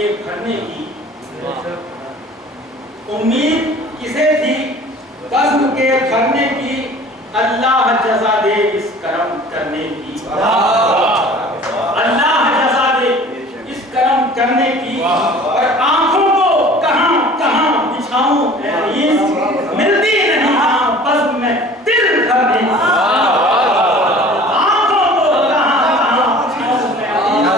کے بھرنے کی امید کسے تھی بزم کے بھرنے کی اللہ جزا دے اس کرم کرنے کی اللہ جزا دے اس کرم کرنے کی اور آنکھوں کو کہاں کہاں بچھاؤں اے عزیز ملتی نہیں ہاں بزم میں دل بھرنے کی آنکھوں کو کہاں کہاں بچھاؤں اے عزیز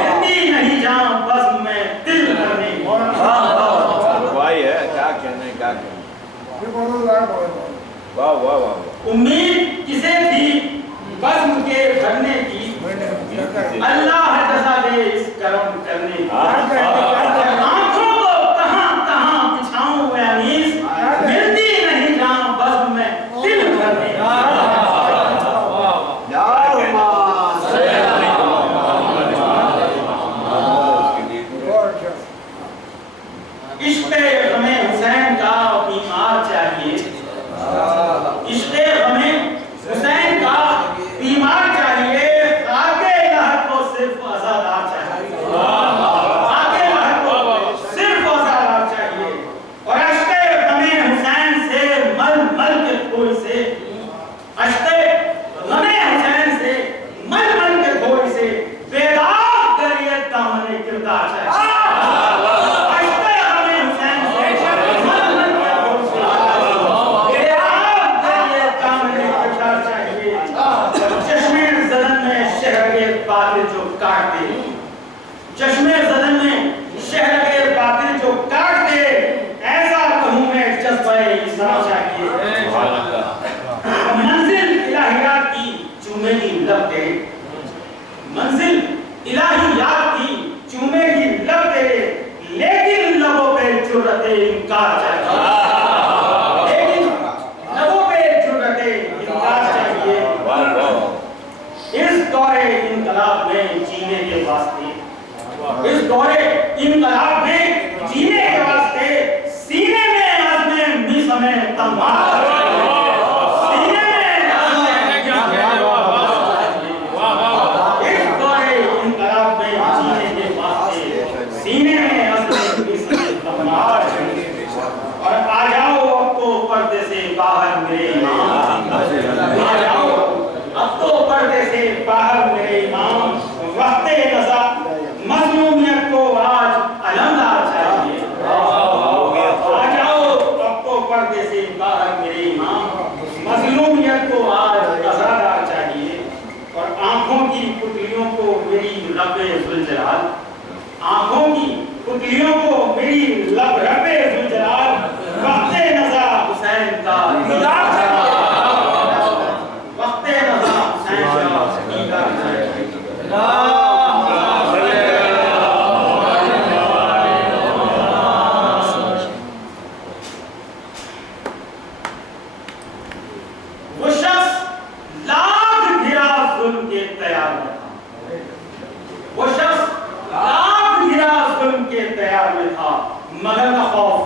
ملتی نہیں جہاں بزم میں دل بھرنے کی بھائی ہے کیا کہنے کیا کہنے واہ واہ واہ امید کسے تھی بزم کے بھرنے کی اللہ جزا دے اس کرم کرنے کی آنکھوں کو کہاں کہاں بچھاؤں اے انیس ملتی نہیں جہاں بزم میں دل بھرنے کی عشق ہمیں حسین کا بیمار چاہیے عشق ہمیں حسین کا بیمار چاہیے خاک لہر کو صرف آزادار چاہیے خاک لہر کو صرف آزادار چاہیے اور عشق ہمیں حسین سے مل مل کے کھوئی سے عشق ہمیں حسین سے مل مل کے کھوئی سے بیدار کریے دامن کردار چاہیے چشمے زدن میں شہر کے باطل جو کاٹ دے ایسا کہوں میں جذبہ اسلام چاہیے منزل الہیات کی چومے کی لب دے منزل الہیات کی چومے کی لب دے لیکن لبوں پہ جرأت انکار چاہیے لیکن لبوں پہ جرأت انکار چاہیے اس دور انقلاب میں جینے کے واسطے اس دور انقلاب میں جینے کے واسطے سینے میں عزم مصم تمام سینے میں عزم اس دور انقلاب میں جینے کے واسطے سینے میں عزم مصم تمام اور آ جاؤ اب تو پردے سے باہر میرے امام آ جاؤ اب تو پردے سے باہر میرے امام وقت نزا مظلومیت کو آج علمدار چاہیے آ جاؤ اب تو پردے سے باہر میرے امام مظلومیت کو آج آزادار چاہیے اور آنکھوں کی پتلیوں کو میری لب ذوالجلال آنکھوں کی پتلیوں کو میری لب رب ذوالجلال وقت نزا حسین کا دیدار چاہیے وقت نزا حسین کا دیدار چاہیے وہ شخص لاکھ گھرا ظلم کے تیار میں تھا وہ شخص لاکھ گھرا ظلم کے تیار میں تھا مگر نہ خوف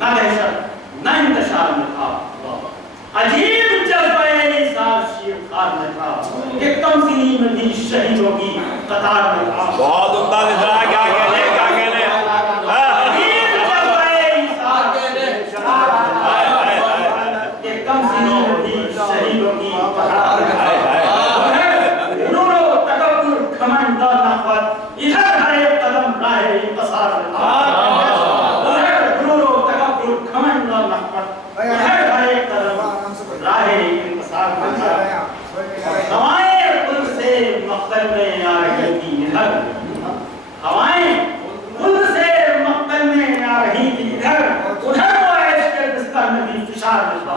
نہ دہشت نہ انتشار میں تھا عجیب جذبہ انصاف شیر خار میں تھا کہ کم سنی میں بھی شہیدوں کی قطار میں تھا بہت عمدہ نظارہ کیا کہنے عجیب جذبہ انصاف کہ کم سنی میں بھی شہیدوں کی قطار میں تھا غرور و تکبر گھمنڈ اور نخوت ادھر ہر ایک قدم راہ انتصار میں تھا غرور و تکبر گھمنڈ اور نخوت ادھر ہر ایک قدم راہ انتصار میں تھا ہوائیں پل سے مقتل میں آ رہی تھی ادھر ہوائیں پل سے مقتل میں آ رہی تھی ادھر ادھر وہ عیش کے بستر میں بھی فشار میں تھا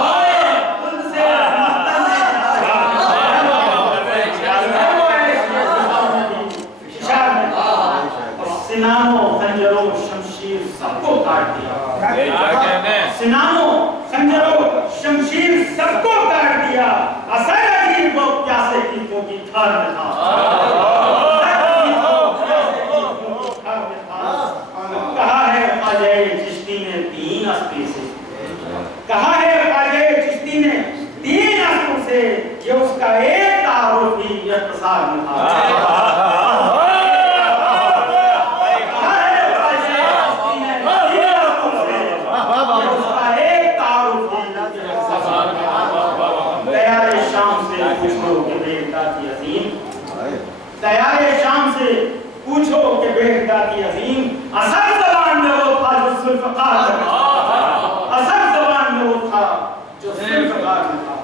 ہوائیں پل سے مقتل میں آ رہی تھی ادھر وہ عیش کے بستر میں بھی فشار میں تھا اور سنانوں خنجروں شمشیر سب کو کاٹ دیا سنانوں خنجروں شمشیر سب کو کاٹ دیا اثر عجیب وہ پیاسے کی کوکی تھار میں تھا کہا ہے خواجہ چشتی نے 3 اسپی سے کہا ہے خواجہ چشتی نے 3 اسپی سے یہ اس کا ایک تعارف ہی اختصار میں تھا बेहदाती अजीम तैयार शाम से पूछो कि बेहदाती अजीम असर ज़बान में वो था जो जुल्फ़कार में था, असर ज़बान में वो था जो जुल्फ़कार में था।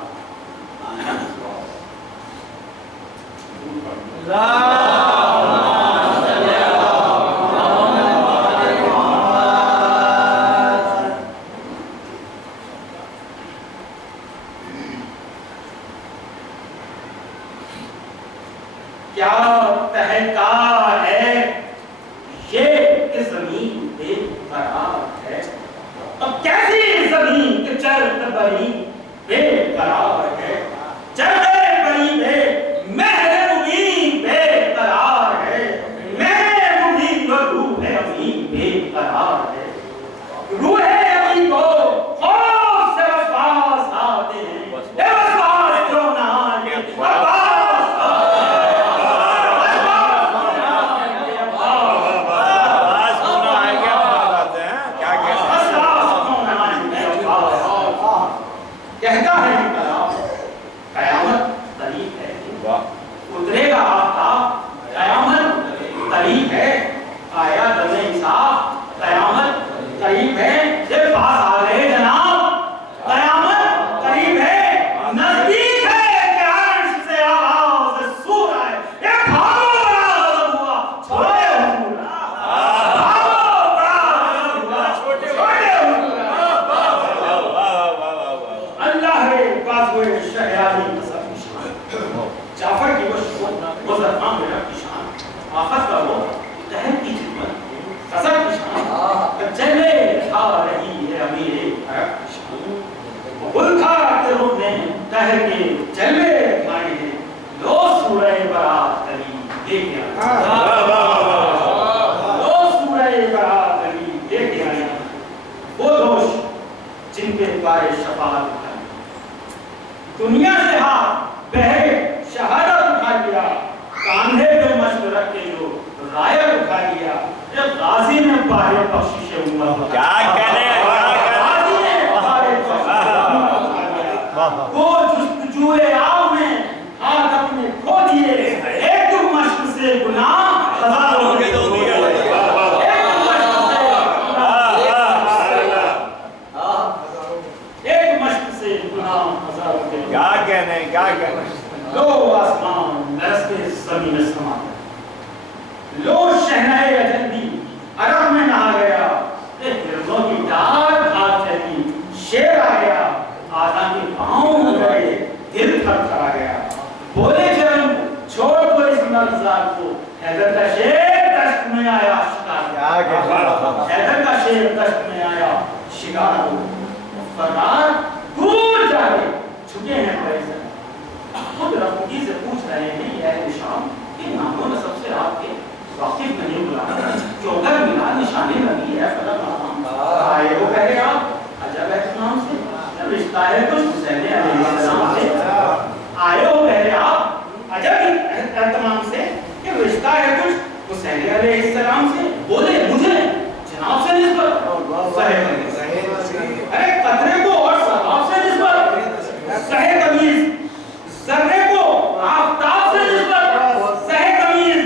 क्या तहका है ये कि जमीन बेकरार है, अब कैसी जमीन के चरत बरी बेकरार है, चरत बरी बे महर मुबीन बेकरार है, महर मुबीन और रूह अमी बेकरार है, रूह अमी को खौफ से वसवास आते हैं, ए वसवास क्यों ना आए, कहता है कलाम कयामत करीब है, उतरेगा आफ़ताब कयामत करीब है, आया दमे इंसाफ कयामत करीब है, ये पास आ गए जनाब कयामत करीब है, नजदीक है कि अर्श से आवाज़ सूर आए, ये भागो बड़ा हुआ छोटे हुजूर, भागो बड़ा हुआ छोटे हुजूर, अल्लाह है बाज़-ए शहयादी कसम की शान, जाफर की वो ज़रफ़ां मेरा की शान, आफ़त का वो कहर की खिदमत, कसम की शान, जले खा रही है अमीरे अरब की शान, मुल्का के रूप ने कहर के जलवे खाए हैं, लो सूरह बरात करीब देख आया, लो सूरह बरात करीब देख आया, वो दोष जिन पे बारे शफाअत दुनिया से हाथ बहरे शहादत उठा लिया, कांधे पे मश्क रख के जो रायत उठा लिया, जब गाजी ने बारे बख्शिश उम्मत क्या कहने गाजी ने बारे बख्शिश उम्मत उठा लिया, वो जुस्तजुए आव में हाथ अपने खो दिए, एक तो मश्क से गुनाह हजारों के दो दिया, एक मश्क से गुनाह हजारों के क्या कहने लो आसमान लरज़ के ज़मीन में समा गया, लो शहनाए अजंबी अरब में नहा गया, हिरनों की डाल भाग चली, शेर आ गया, आधा के पाँव में गए, दिल थरथरा गया, बोले चरण छोड़ दो इस नज़ार को, हैदर का शेर दश्त में आया शिकार, हैदर का शेर दश्त में आया शिकार को, फरमान दूर जाके छुके हैं पैसे, खुद रफ़ूकी से पूछ रहे हैं ये अहले शाम कि नामों में सबसे आपके वाकिफ नहीं बुलाना, चौकर मिला निशाने लगी है फलक नाम, आए वो कह रहे आप अजब एहतमाम से, जब रिश्ता है कुछ हुसैन अलैहिस्सलाम से, आए वो कह रहे आप अजब एहतमाम से कि रिश्ता है कुछ हुसैन अलैहिस्सलाम से, बोले मुझे जनाब से निस्बत, अरे कतरे को और सहाब से निस्बत, सहे कमीज सर्रे को आफ़ताब से निस्बत, सहे कमीज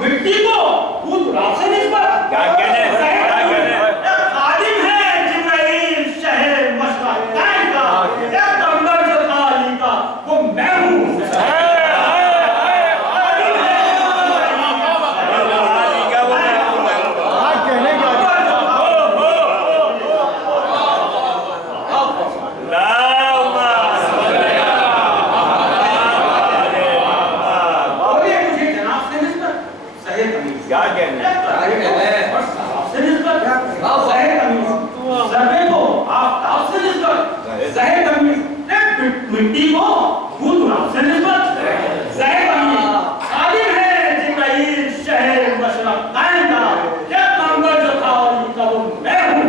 मिट्टी को गुलाब से निस्बत, क्या कहने खादिम है जिब्राइल शहर मशरक़ कायम का, एक कमर जो था अली का वो मैं हूँ, क्या कहने मिट्टी को खुद गुलाब से निस्बत, ज़ाहिर खादिम है जिब्राइल शहर मशरक़ कायम का, एक कमर जो था अली का वो मैं हूँ,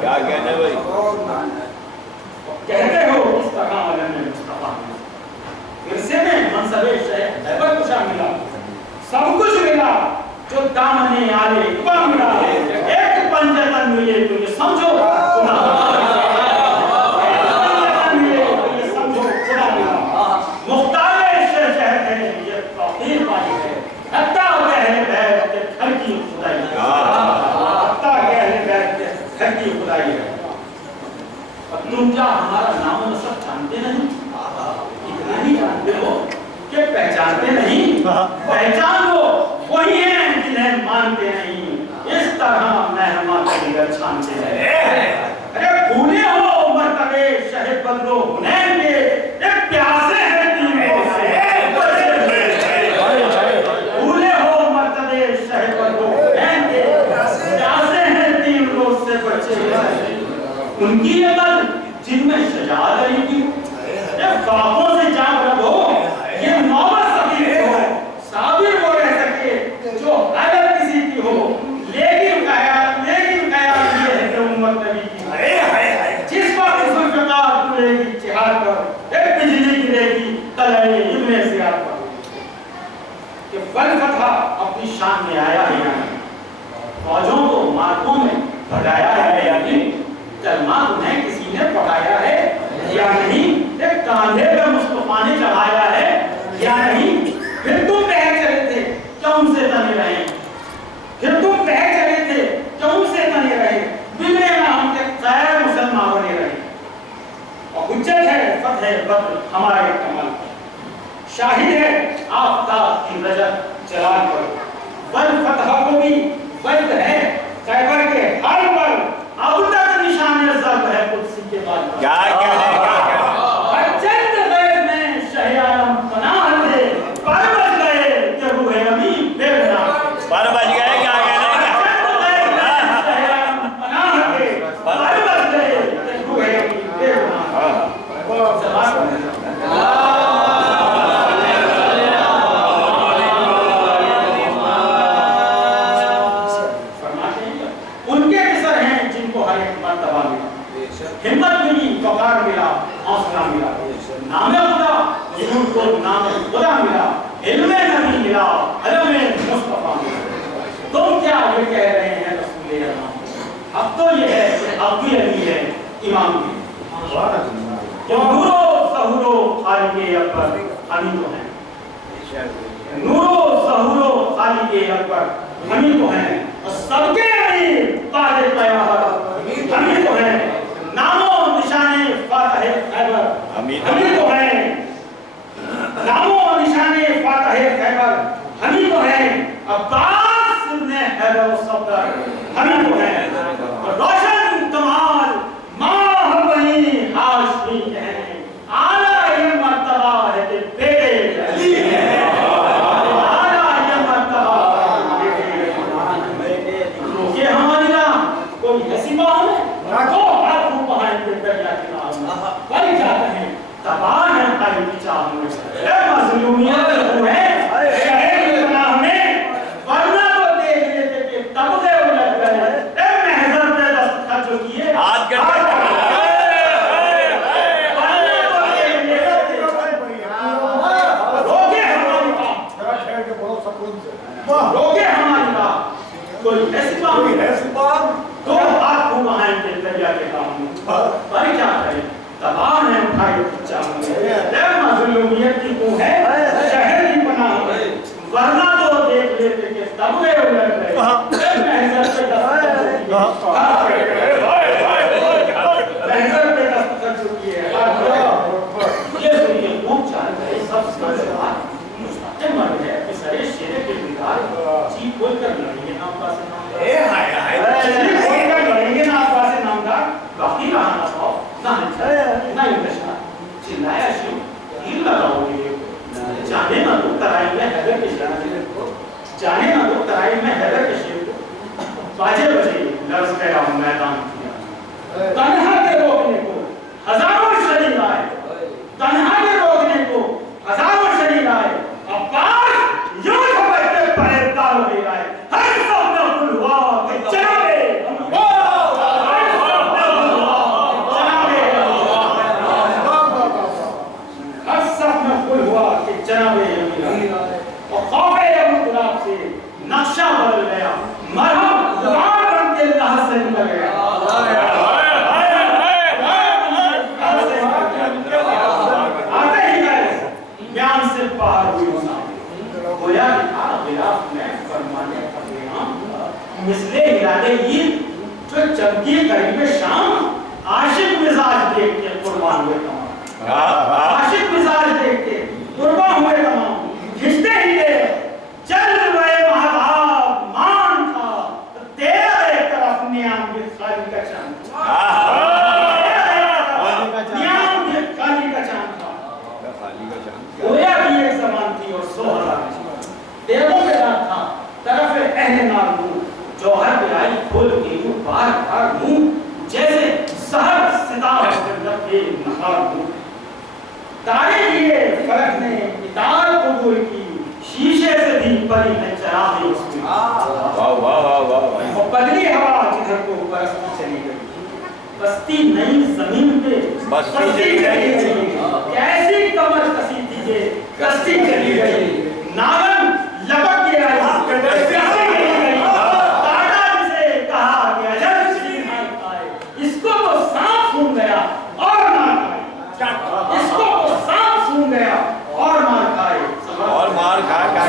क्या कहने भाई, कहते हो इस तरह आलम में मुस्तफा विरसे में मनसबे शेख हैबर कुशा मिला, सब कुछ मिला जो दामने आले इक़बाल मिला, एक समझो खुदा ये समझो खुदा मुख्तार शहर है ये तौहीद वाली है हत्ता के अहले बैत के घर की खुदाई हत्ता के अहले बैत के घर की खुदाई है। और तुम क्या हमारा नाम नसब जानते नहीं? इतना ही जानते हो कि पहचानते नहीं? पहचान लो वही हैं जिन्हें मानते नहीं। इस तरह मेहमान कबीर छानते हैं। अरे भूले हो मर्तबे शहीद बदलो हुनैन के एक प्यासे हैं तीन से भूले हो मर्तबे शहीद बदलो हुनैन के प्यासे हैं तीन रोज से बचे उनकी अकल जिनमें शजाअत अली की ख्वाबों से जाग रहो ये नौबत सभी हो साबिर वो रह सके जो हालत किसी की हो लेकिन ख्याल ये है कि उम्मत नबी की जिस वक्त जुल्फ़िकार तुलेगी जिहाद पर एक बिजली गिरेगी तलए इब्ने ज़ियाद पर कि फल फतह अपनी शान में आया है या नहीं फौजों को मार्गों में भगाया है या नहीं कलमा उन्हें किसी ने पढ़ाया है या नहीं एक कांधे पे मुस्तफा ने चढ़ाया है या नहीं फिर तुम बह चले थे क्या उनसे तने रहे फिर तुम बह चले थे क्या उनसे तने रहे बिगड़े ना हम के खैर मुसलमान बने रहे और हुज्जत है फतह बद्र हमारे कमल शाहिद है आफताब की रजत जलाल पर बल फतह को भी वक्त है खैबर के हर पर अब तक निशान ज़र्ब है कुर्सी के बाद क्या कहने हर चंद गैर में शह आलम पनाह थे पर बच गए कि रूह अमी बेगुनाह पर बच गए क्या कहने चंद गैर में शह आलम पनाह थे पर बच गए कि रूह अमी बेगुनाह उनके किसर हैं जिनको हर एक मर्तबा मिला हिम्मत मिली वकार मिला हौसला मिला नामे खुदा ज़रूर को नामे खुदा मिला इल्मे नबी मिला इल्मे मुस्तफा मिला तुम क्या ये कह रहे हैं रसूल अल्लाह अब तो ये है कि अब भी अली है इमाम भी जो नूरो सहूरो खालिके अकबर हमी तो हैं नूरो सहूरो खालिके अकबर हमी तो हैं और सबके अली ताज क़यामत हमी तो हैं नामो निशाने फातह खैबर हमी तो हैं नामो निशाने फातह खैबर हमी तो हैं अब्बास इब्ने हैदर सफदर हमी तो हैं रोशन कमाल माह बनी हाशमी हैं आला ये मर्तबा है कि बेटे अली हैं आला ये मर्तबा ये हमारी ना कोई ऐसी बात है दो हाथ वहां पे दरिया के नाम भाई जाते हैं तबाह है भाई की चाह में ए मजलूमियत है शहर की पनाह में वरना तो देख लेते कि तब से उलट गए ए महजर पे दस्तखत जो किए हाथ कर रोके हमारी बात कोई ऐसी बात दो हाथ वहां पे दरिया के काम में भाई क्या करें तबाह है भाई चाह में ए मजलूमियत की वो है शहर की पनाह में वरना तो देख लेते कि तब गए उलट गए ए महजर पे दस्तखत जो किए ये सुनिए खूब जान गए सब समझदार मुस्तकिल मर गए कि सारे शेरे के बिगाड़ जी बोल कर लड़ेंगे नाम पास नाम ए हाय हाय जी बोल कर लड़ेंगे नाम पास नामदार बाकी रहा ना सौ ना ना इंतशा चिल्लाया शिव तीर लगाओगे जाने ना दो तराई में हैदर के शेर को जाने ना दो तराई में हैदर के शेर को बाजे बजे लफ्ज गया मैदान किया तन्हा के रोकने को हजारों शरीर आए तन्हा के रोकने को हजारों शरीर आए अब्बास यूं समझते पहरेदार हो गए हर सब में कुल हुआ कि जनाबे हर सब में कुल हुआ कि जनाबे और खौफे अबू गुलाब से नक्शा बदल गया मरहम गुलाब रंग के अल्लाह से निकल गया चमकी करीब शाम, आशिक मिजाज देख के कुर्बान हुए तमाम, आशिक मिजाज देख के कुर्बान हुए तमाम, खिंचते ही थे चल रहे महाभाव मान था, तेरा एक तरफ नियाम के खाली का चांद था, नियाम के खाली का चांद था, गोया की एक जबान थी और सोहरा देवों के रात था, तरफ अहले नार हूँ, जौहर पे आई खोल के हूँ, बार बार हूँ, जैसे सहर सितार पर लगे नहार हूँ, तारे लिए फलक ने इतार कबूल की, शीशे से भी परी है चरागे उसमें, वाह वाह वाह वाह, और बदली हवा जिधर को बरसती चली गई, बस्ती नई जमीन पे बस्ती चली गई, कैसी कमर कसी थी ये कस्ती चली गई, नागन लपक के आई प्यासे चली गई, तारा जिसे कहा कि अजब चीज है खाए, इसको तो सांप सूंघ गया और मार खाए, इसको तो सांप सूंघ गया और मार खाए, और मार खा खा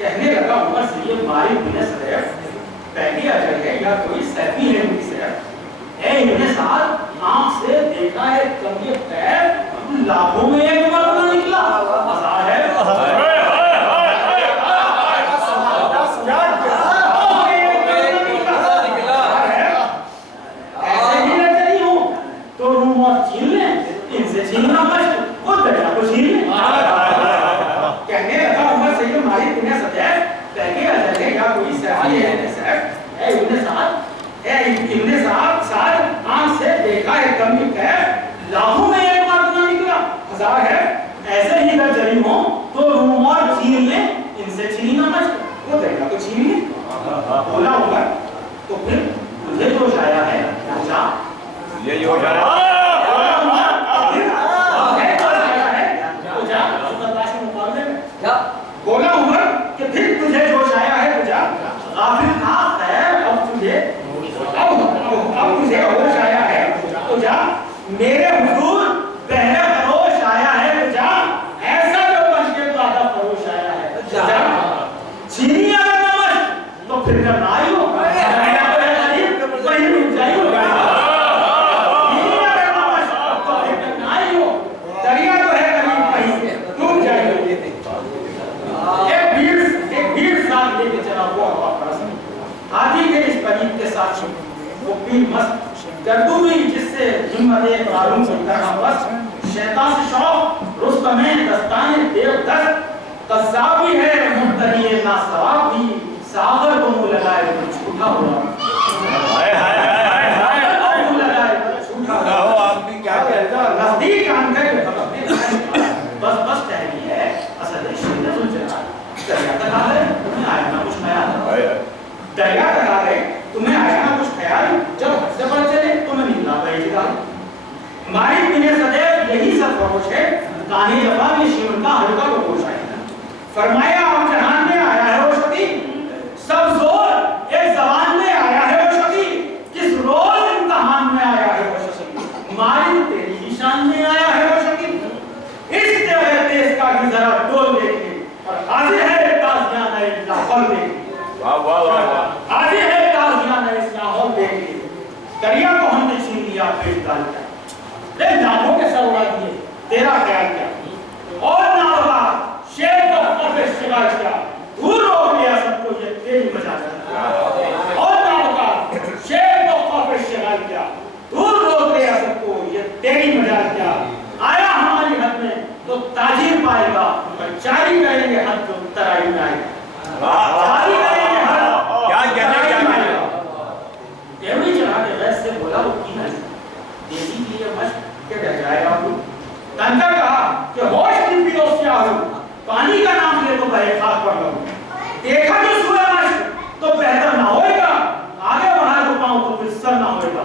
कहने लगा उमर से ये मारी बिना सदैव पहली अजर है या कोई सैफी है उनकी सैफ है, इन्हें साथ आंख से देखा है कम ये पैर लाखों में एक बार निकला, मजा है ऐसे ही न चली हो तो रूम और छीन ले, इनसे छीनना मत वो दरिया को छीन ले। कहने लगा उमर से ये मारी बिना सदैव पहली अजर है या कोई सैफी है इब्ने साहब आंख से देखा है कम ये पैर लाखों में एक बार ना निकला, हजार है ऐसे ही अगर जरी हो तो रूम और छीन ले, इनसे छीनना मत वो दरिया को छीन ले। बोला उमर तो फिर तुझे जोश आया है जा ये जोश आया है तो जा बर्दाश्त के मुकाबले में बोला उमर कि फिर तुझे जोश आया है तो जा, गाफिल था खैर अब तुझे होश आया है तो जा, मेरे हुजूर बहरे फरोश आया है तो जा, ऐसा जो मशके बादा फरोश आया है तो जा, छीनी अगर नमक तो फिर करना आई हो वही रुक जाई हो, छीनी अगर नमक तो फिर करना आई हो, दरिया तो है करीब कहीं डूब जाए हो। एक भीड़ साथ लेके चला वो हाथी के इस बरीद के साथ वो पीर मस्त गर्दू हुई जिससे हिम्मत मालूम होता है बस, शैतान से शौक रुस्तम दस्ताने देवदत्त कज़्ज़ाबी है मुफ्तरी ना सवाब भी, सागर को मुंह लगाए तो झूठा हुआ, हाय हाय हाय हाय मुंह लगाए तो झूठा हुआ, आप भी क्या कहते हो नजदीक आकर बस बस कह रही है असल है शिद्दत जला दरिया तक आ गए तुम्हें आया ना कुछ ख्याल, दरिया तक आ गए तुम्हें आया ना कुछ ख्याल, जब हद से बढ़ चले तुम्हें निकला बैठेगा। मालिक बिन सदैव यही सरफरोश है, कानी जवाब ये शिवन का हल्का को पोष आया, फरमाया आप जहान में आए वाह वाह वाह वाह। आज ही है ताजिया ने इस माहौल देख लिए, दरिया को हमने छीन लिया पेट डाल कर, ले नामों के सर उड़ा दिए, तेरा ख्याल क्या? और नावा शेर को अपने शिकार किया, दूर रोक लिया सबको, ये तेरी मजा है। और नावा शेर को अपने शिकार किया, दूर रोक लिया सबको, ये तेरी मजा क्या? आया हमारी हद में तो ताजीर पाएगा, और जारी करेंगे हद जो तराई में आएगा। जारी करेंगे हद, क्या कहना क्या कहना? देवड़ी चढ़ा के वैसे से बोला वो की नहीं, देसी की ये मस्त के रह जाएगा आपको। तंत्र कहा कि होश की पियो क्या हो, पानी का नाम ले तो बहे खाक पड़ लो। देखा जो सुए मस्त तो बेहतर ना होएगा, आगे बढ़ा तो पाऊं तो फिर सर ना होएगा।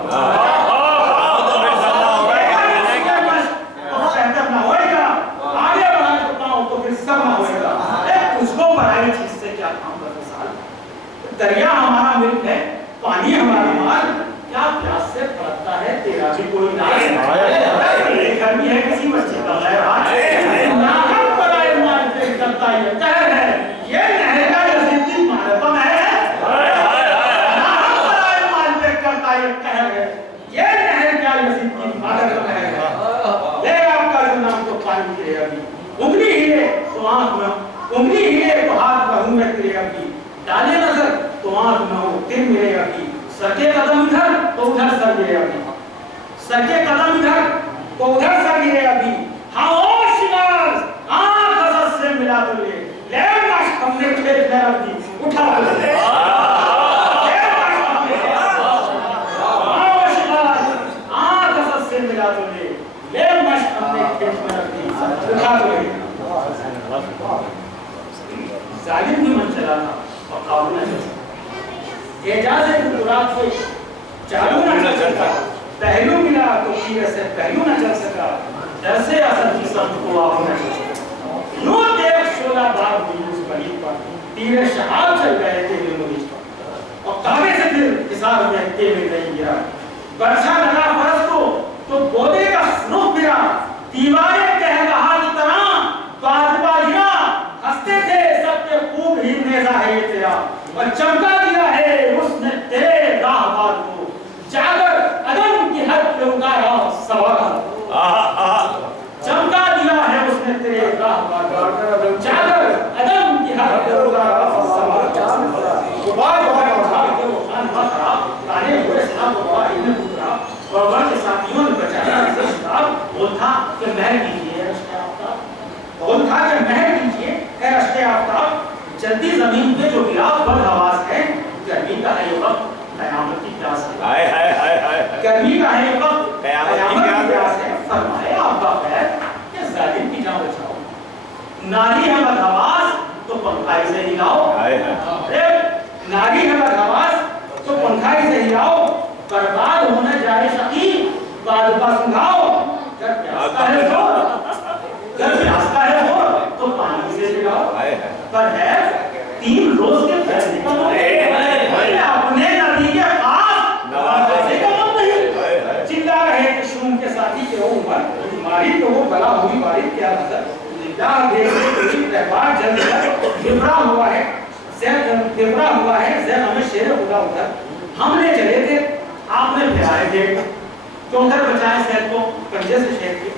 दरिया हमारा मिल्क है, पानी हमारा माल, क्या प्यास से पड़ता है तेरा भी कोई नाज? गर्मी है किसी बच्चे का गैर आज नाहक पराए माल पे करता ये कहर है, ये नहर का यजीदी मानवता है। नाहक पराए माल पे करता ये कहर है, ये नहर का यजीदी मानवता है। ले आपका जो नाम तो पानी गिरे अभी, उंगली हिले तो आंख में, उंगली हिले तो हाथ में मुंह में गिरे अभी, डाले नजर तो आंख में हो तिल मिलेगा की, सर के कदम इधर तो उधर सर गिरे अभी, सर के कदम इधर तो उधर सर गिरे अभी। हाँ ओ शिकार आंख हसद से मिला तो ले माश हमने खेत में रख दी, उठा ले हाँ ओ शिकार आंख हसद से मिला तो ले माश हमने खेत में रख दी, उठा ले। जालिम भी मन चला था और काबू न चल सका, एजाज़ कुरात से चालू न चल सका, पहलू मिला तो तीर से पहलू न चल सका, डर से असद की संत को आग न चल सका। यूं देख शोला बाग यूनुस बलीद पर, तीर शहाब चल गए थे मुनीज पर, और काबे से फिर हिसाब में तेल नहीं गिरा, बरसा लगा फरस को तो बोले का स्नुफ गिरा, दीवारें कहकहा की तरह बादबा गिरा, हंसते थे सबके खूब ही नेज़ा है ये तेरा, और चमका दिया है उसने तेरे राहबार को, जागर अदम की हद पे उतारा सवार। चमका दिया है उसने तेरे राहबार को, जागर अदम की हद पे उतारा सवार। गुबार गुबार उठा के वो खान मारा, ताने हुए साहब गुबार इन्हें उतरा, और वहाँ के साथियों ने बचाया इसे शिताब, वो था कि महल कीजिए रश्ते आफ्ताब, वो था कि महल कीजिए रश्ते आफ्ताब, जल्दी जमीन पे जो गिरा बदहवास है, गर्मी का है ये वक्त, कयामत की प्यास है। हाय हाय हाय हाय। गर्मी का है ये वक्त, कयामत की प्यास है। फरमाए आपका खैर कि जालिम की जान बचाओ, नारी है बदहवास तो पंखाई से हिलाओ, हाय हाय। नारी है बदहवास तो पंखाई से हिलाओ, बर्बाद होने जाए शकी बादबा सुंघाओ, जब प्यास का है वो तो पानी से हिलाओ। पर है 3 रोज के फैसले का अपने नबी के खास नवाजे का मन नहीं, चिल्ला रहे कि शूम के साथी के वो उम्र मारी तो वो बला हुई बारी क्या नजर, जहाँ देखते त्योहार जल्द गिबरा हुआ है, गिबरा हुआ है, जैन हमें शेर खुदा उधर, हमने चले थे आपने फिराए थे, चौधर बचाए शहर को कंजे से शेर के।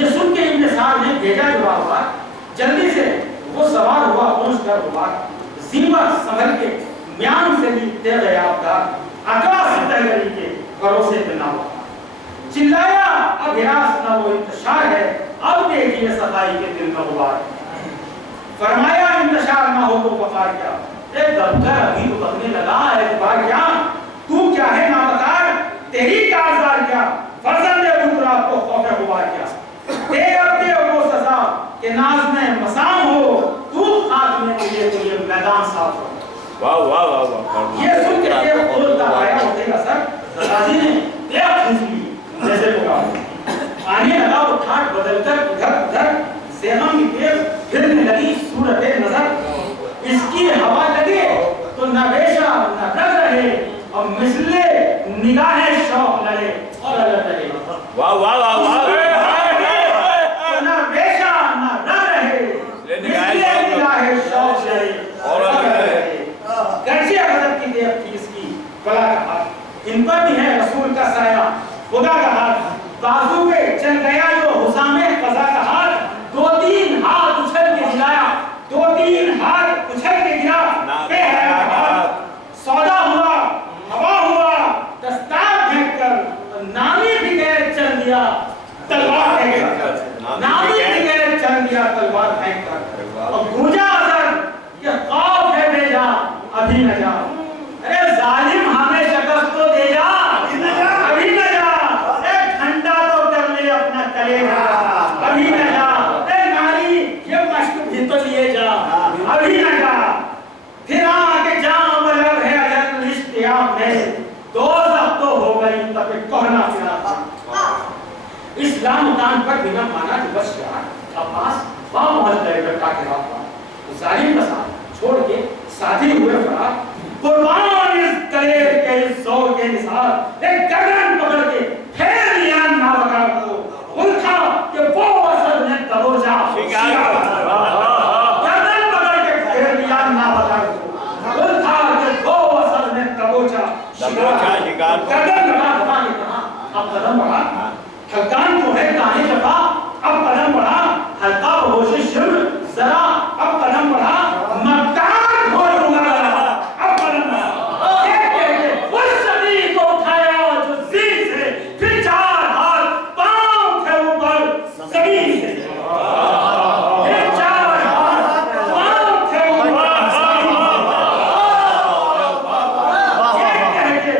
ये सुन के इब्न साद ने भेजा जुड़ा हुआ, जल्दी से वो सवार हुआ पहुंच कर हुआ, जीमत संभल के म्यान से भी दे गया आपका, आकाश तहगरी के भरोसे पे ना हुआ, चिल्लाया अब हिरास ना वो इंतशार है, अब देखिए सफाई के दिल का गुबार। फरमाया इंतशार ना हो तो वफार क्या, एक दबकर अभी तो बकने लगा एतबार क्या, तू क्या है नाबकार, तेरी कारजार क्या, फर्जंदे बुतरा को खौफ गुबार क्या, दे अब दे वो सजा कि नाज में मसाम हो, तू खाक में मिले तो ये मैदान साफ हो। वाह वाह वाह वाह। ये सुन के देव बोलता आया उठेगा सर, राजी ने देव खींची जैसे होगा, आने लगा वो ठाट बदलकर उधर उधर, सेहम की देव फिरने लगी सूरत नजर, इसकी हवा लगे तो न बेशा न रग रहे, और मिसले निगाहें शौक लड़े और अलग रहे। वाह वाह वाह वाह। न बेशा न रग रहे, मिसले निगाहें शौक लड़े और अलग रहे। जान पर बिना माना कि बस यार अब्बास वहां पहुंच गए गट्टा के रात पर जालिम का साथ छोड़ के साथी हुए फरार कुर्बान इस कलेर के इस जोर के निसार एक गर्दन पकड़ के फेर लिया नाबकार को उल्था कि वो असद ने दबोचा गर्दन पकड़ के फेर लिया नाबकार को उल्था कि वो असद ने दबोचा शिकार गर्दन बढ़ा ने कहा अब कदम बढ़ा हल्कान जो है काहे जफा अब कदम बढ़ा हल्का होश शिर जरा अब कदम बढ़ा मक्कार हो लूंगा अब कदम बढ़ा उस सदी को उठाया जो जीन से फिर चार हाथ पांव थे ऊपर जमीन से फिर चार हाथ पांव थे ऊपर जमीन से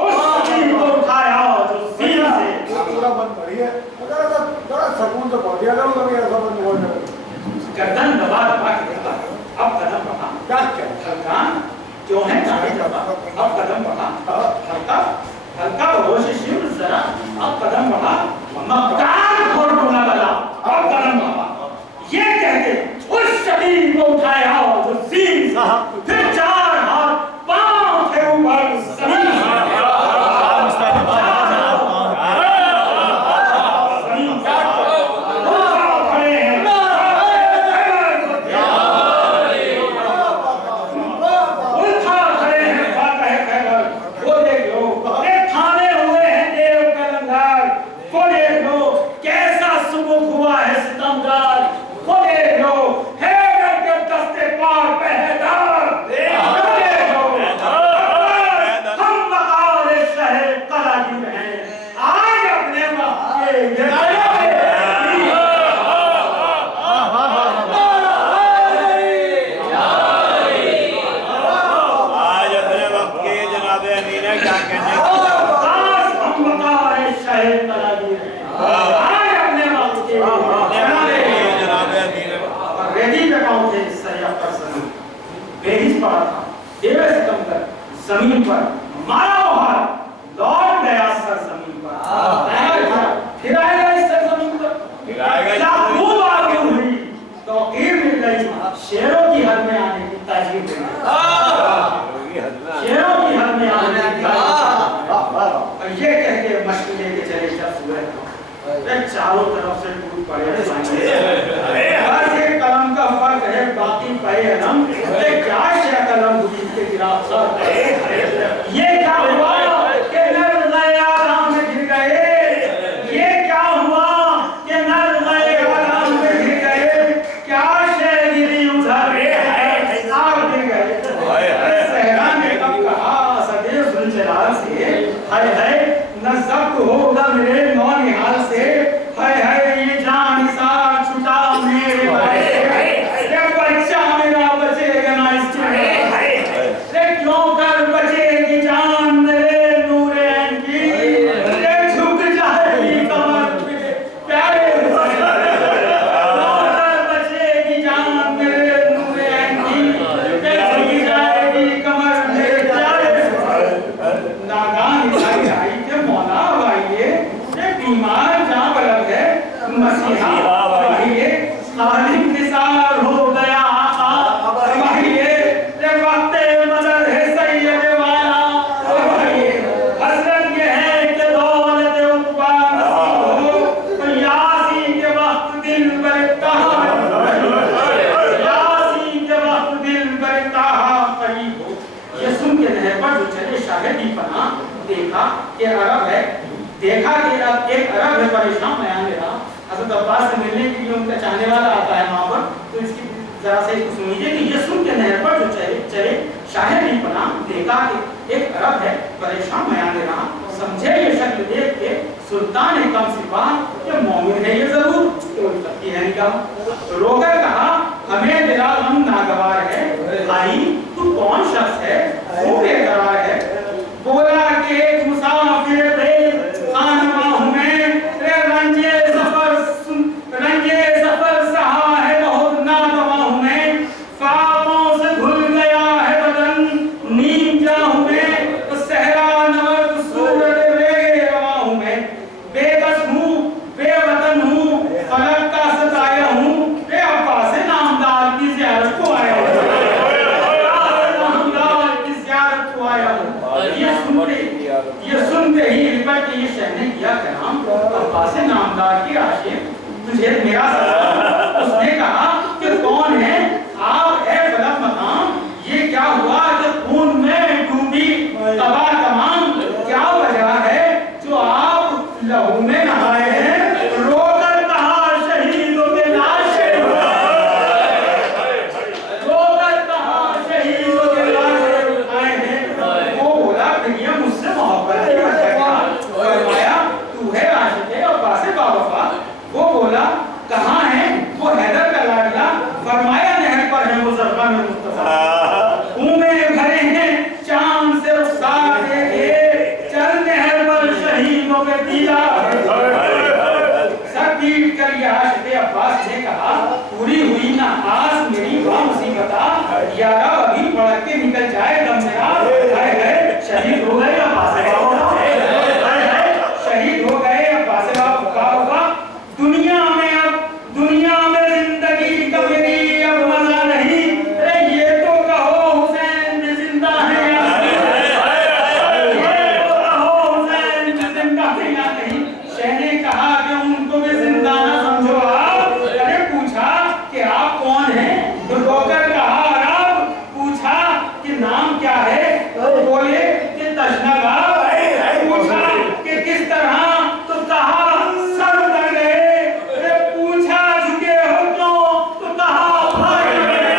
उस सदी को उठाया जो जीन से पूरा बंद करिए जरा सकून तो पहुंच गया कभी ऐसा बंद हो जाए गर्दन दबा दबा के देखा अब कदम बढ़ा क्या क्या हल्कान क्यों है काहे जफा अब कदम बढ़ा हल्का हल्का होश शिव जरा अब कदम बढ़ा मक्कार घोड़ डूंगा लगा अब कदम बढ़ा ये कहते उस शबीर को उठाया जो जीन से फिर चार हाथ पांव थे ऊपर जमीन से जमीन पर मारा हुआ लौट गया सर जमीन पर फिर आएगा इस सर जमीन पर हुई तो मिल गई शेरों की हद में आने की ताजीब शेरों की हद में आने की और ये कह के मश्क लेके चले जब सुबह चारों तरफ से टूट पड़े बस एक कलम का फर्क है बाकी पे हम क्या शेर कलम के गिराफ ये क्या हुआ कि नर नए आराम में गिर गए ये क्या हुआ कि नर नए आराम में गिर गए क्या शेर गिरी उधर आग गिर गए सहरा ने कब कहा सदैव जुलजलाल से हाय हाय न जब्त होगा मेरे नौनिहाल से हाय हाय ये जान निसार छुटा मेरे भाई ये बच्चा मेरा बचेगा ना इसके क्यों कर बचेगी जान मेरे नूरे की ये झुक जाएगी कमर पे प्यारे कर बचेगी जान मेरे नूरे की ये झुक जाएगी कमर मेरे प्यारे नागान आई के मौला भाई ये बीमार जहां बलद है मसीहा भाई खालिक निसार हो गया देखा कि अरब है देखा कि अब एक अरब है परेशान बयान दे रहा हज़रत अब्बास से मिलने के लिए उनका चाहने वाला आता है वहां पर तो इसकी जरा से इसको सुनिए कि ये सुन के नहर पर जो चले शाहिद भी बना देखा कि एक अरब है परेशान बयान दे रहा समझे ये शक्ल देख के सुल्तान कम सिपाह ये मोमिन है ये जरूर तो लगती है निगाह रोकर कहा हमें तेरा गम नागवार है भाई तू कौन शख्स है वो बेकरार है बोला कि एक मुसाफिर थे खानवा हूं मैं रे रंजे सफर सहा है बहुत नागवा हूं मैं ख्वाबों से घुल गया है बदन नींद जा हूं मैं तो सहरा नवर सूरत रे रवा हूं मैं बेबस हूं बेवतन हूं शह ने किया कलाम, अब्बास नामदार की आशिक, तुझे मेरा सलाम। उसने कहा कि कौन है आप ए फलक मकाम, ये क्या हुआ जो खून में डूबी तबाह तमाम, क्या वजह है जो आप लहू में नहाए हैं, रोकर कहा शहीदों के लाशें, रोकर कहा शहीदों के लाशें आए हैं। वो बोला कि ये मुझसे मोहब्बत की वजह क्या? फरमाया तू है आशिक़ अब्बास बावफा। वो बोला कहाँ है? वो हैदर का लाडला। फरमाया नहर पर है वो ज़रफ़ा में मुस्तफ़ा। उम्में भरे हैं चांद से रुखसार देखे, चल नहर पर शहीदों के दीदार। सर पीट कर ये आशिक़ अब्बास ने कहा पूरी हुई ना आस मेरी वाह मुसीबता, यारा अभी पढ़ के निकल जाए दम मेरा। हाय हाय शहीद हो गए अब्बास बावफा, हाय हाय शहीद हो गए अब्बास बावफा। दुनिया में जिंदगी का मेरी अब मजा नहीं, अरे ये तो कहो हुसैन भी जिंदा है या नहीं, ये तो कहो हुसैन भी जिंदा है या नहीं। शह ने कहा कि उनको भी जिंदा ना समझो आप। अरे पूछा कि आप कौन हैं? तो रोकर कहा अरब। पूछा कि नाम क्या है? तो बोले कि तशनगा। पूछा कि किस तरह? तो कहा सर उतर गए। अरे पूछा झुके हो क्यों? तो कहा भाई लग गए।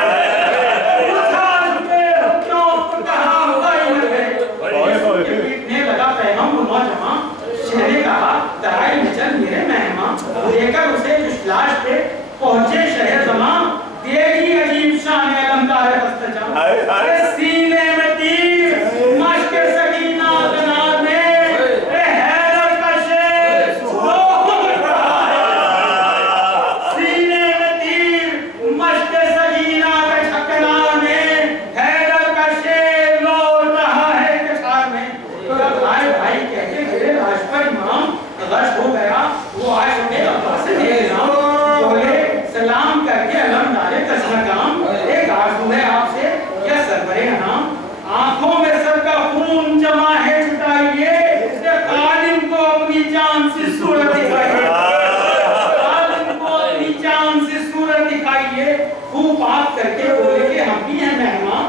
पूछा झुके हो क्यों? तो कहा भाई लग गए। पीटने लगा पैगम नौजवां। शह ने कहा तराई में चल मेरे मेहमान। लेकर उसे जिस लाश पे पहुंचे शहर जमा, देखी अजीब शान अलंकार दस्तजां। अरे सीने में तीर मश्क सकीना कनार में, अरे हैदर का शेर सीने में तीर मश्क सकीना के छकनार में, हैदर का शेर लौट रहा है कछार में। तो भाई भाई कहते गिरे लाश पर इमाम गश हो गया। वो आशिक़ अब्बास से बोले सलाम करके अलमदारे तशनगाम, एक आरज़ू है आपसे या सरवरे नाम, आंखों में सर का खून जमा है छुटाइए, कालिम को अपनी जान से सूरत दिखाइए, कालिम को अपनी जान से सूरत दिखाइए। खूब बात करके बोले कि हम भी हैं मेहमान,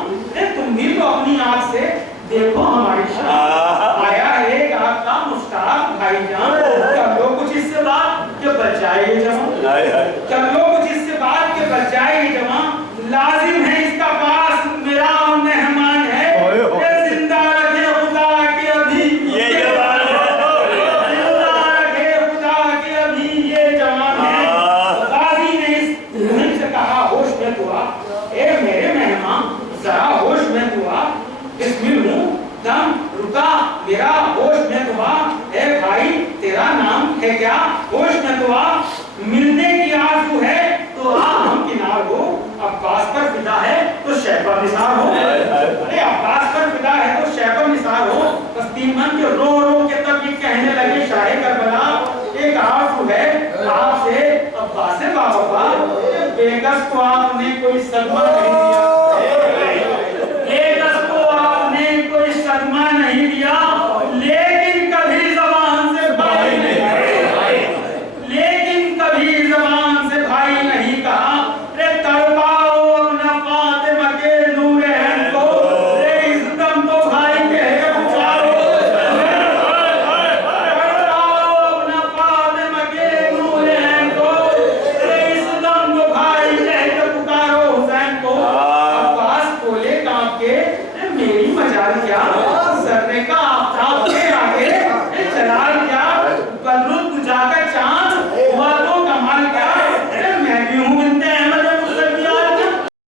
तुम भी तो अपनी आँख से देखो हमारी शान। आया एक आपका मुश्ताक भाईजान, कर लो कुछ इससे बात कि बचाए जमा, कर लो कुछ इससे बात के बचाए जमा। लाजिम है इसका पास मेरा मेहमान है, ये जिंदा रखे खुदा के अभी ये जवान है, जिंदा रखे खुदा के अभी ये जवान है। गाजी ने इस मुहिम से कहा होश में तू आ, ए मेरे मेहमान जरा होश में तू आ। बिस्मिल हूँ दम रुका मेरा होश में तू आ। ए भाई तेरा नाम है क्या? होश में तू आ। मिलने की आरज़ू है तो आ हम किनार हो, अब्बास पर फिदा है तो शह पर निसार हो। अरे अब्बास पर फिदा है तो शह पर निसार हो। बस तीन मन के रो रो के तब ये कहने लगे शाहे करबला, एक आरज़ू है आपसे अब्बास बावफा, बेकस को आपने कोई सदमा नहीं दिया, बेकस को आपने कोई सदमा नहीं दिया, लेकिन कभी ज़बान से भाई नहीं, लेकिन कभी ज़बान से भाई नहीं कहा। रे तड़पाओ अपना फातिमा के नूर हैं को, रे इस दम तो भाई कह पुकारो, तड़पाओ अपना फातिमा के नूर हैं को, रे इस दम तो भाई कह पुकारो हुसैन को। अब्बास बोले कांप के मेरी मजाल क्या?